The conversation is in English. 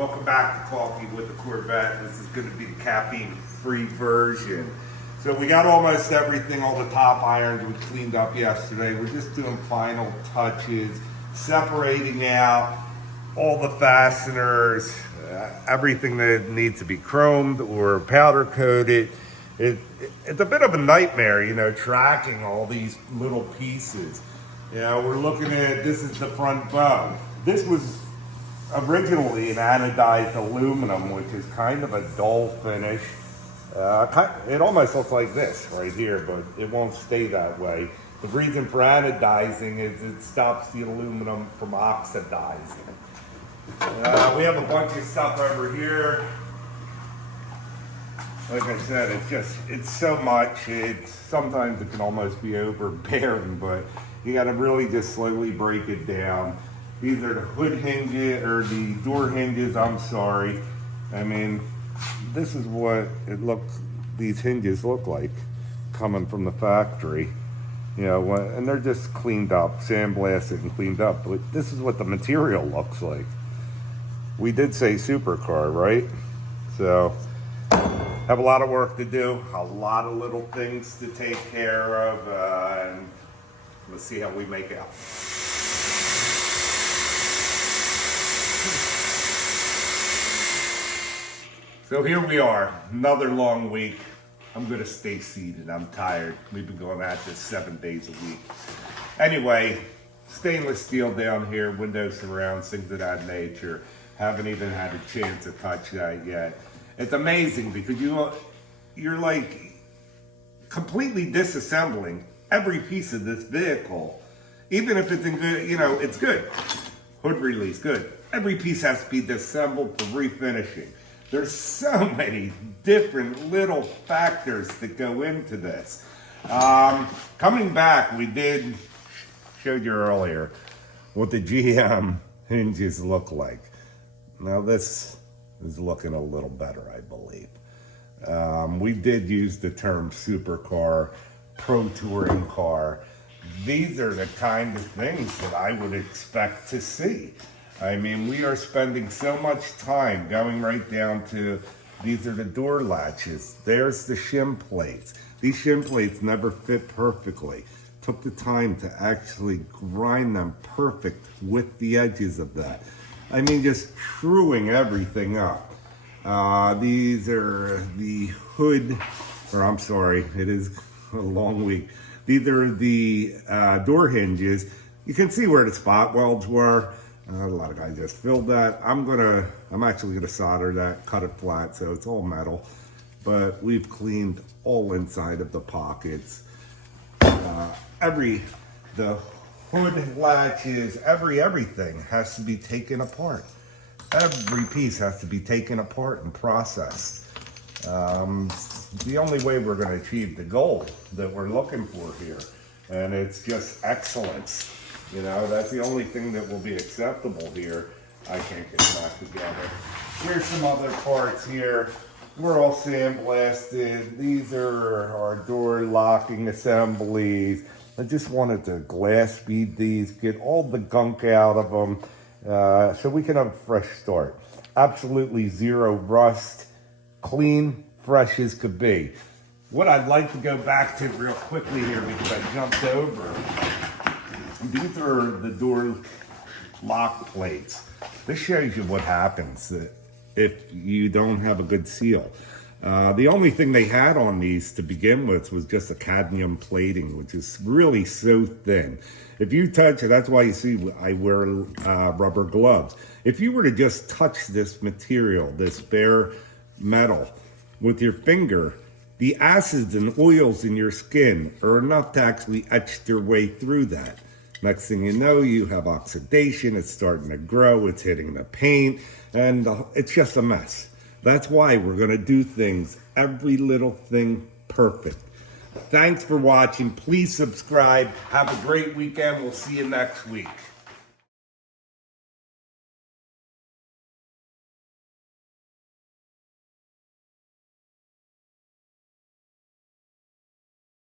Welcome back to Coffee with the Corvette. This is going to be the caffeine-free version. So we got almost everything, all the top irons we cleaned up yesterday. We're just doing final touches, separating out all the fasteners, everything that needs to be chromed or powder coated. It's a bit of a nightmare, you know, tracking all these little pieces. You know, we're looking at, this is the front bow. This was originally an anodized aluminum, which is kind of a dull finish. It almost looks like this right here, but it won't stay that way. The reason for anodizing is it stops the aluminum from oxidizing. We have a bunch of stuff over here. Like I said, it's so much. Sometimes it can almost be overbearing, but you got to really just slowly break it down. These are the hood hinges, or the door hinges, I'm sorry. I mean, this is what these hinges look like coming from the factory. You know, and they're just cleaned up, sandblasted and cleaned up. But this is what the material looks like. We did say supercar, right? So, have a lot of work to do, a lot of little things to take care of, and let's see how we make out. So here we are, another long week. I'm gonna stay seated, I'm tired. We've been going at this 7 days a week. Anyway, stainless steel down here, window surrounds, things of that nature. Haven't even had a chance to touch that yet. It's amazing because you're like completely disassembling every piece of this vehicle. Even if it's in good, you know, it's good. Hood release, good. Every piece has to be disassembled for refinishing. There's so many different little factors that go into this. Coming back, we showed you earlier what the GM hinges look like. Now this is looking a little better, I believe. We did use the term supercar, pro touring car. These are the kind of things that I would expect to see. I mean, we are spending so much time going right down to, these are the door latches. There's the shim plates. These shim plates never fit perfectly. Took the time to actually grind them perfect with the edges of that. I mean, just screwing everything up. These are the hood, or I'm sorry, it is a long week. These are the door hinges. You can see where the spot welds were. A lot of guys just filled that. I'm actually gonna solder that, cut it flat so it's all metal. But we've cleaned all inside of the pockets. The hood latches, everything has to be taken apart. Every piece has to be taken apart and processed. The only way we're gonna achieve the goal that we're looking for here, and it's just excellence. You know, that's the only thing that will be acceptable here. I can't get back together. Here's some other parts here. We're all sandblasted. These are our door locking assemblies. I just wanted to glass bead these, get all the gunk out of them, so we can have a fresh start. Absolutely zero rust, clean, fresh as could be. What I'd like to go back to real quickly here, because I jumped over, these are the door lock plates. This shows you what happens if you don't have a good seal. The only thing they had on these to begin with was just a cadmium plating, which is really so thin. If you touch it, that's why you see I wear rubber gloves. If you were to just touch this material, this bare metal, with your finger, the acids and oils in your skin are enough to actually etch their way through that. Next thing you know, you have oxidation, it's starting to grow, it's hitting the paint, and it's just a mess. That's why we're gonna do things, every little thing perfect. Thanks for watching. Please subscribe. Have a great weekend. We'll see you next week.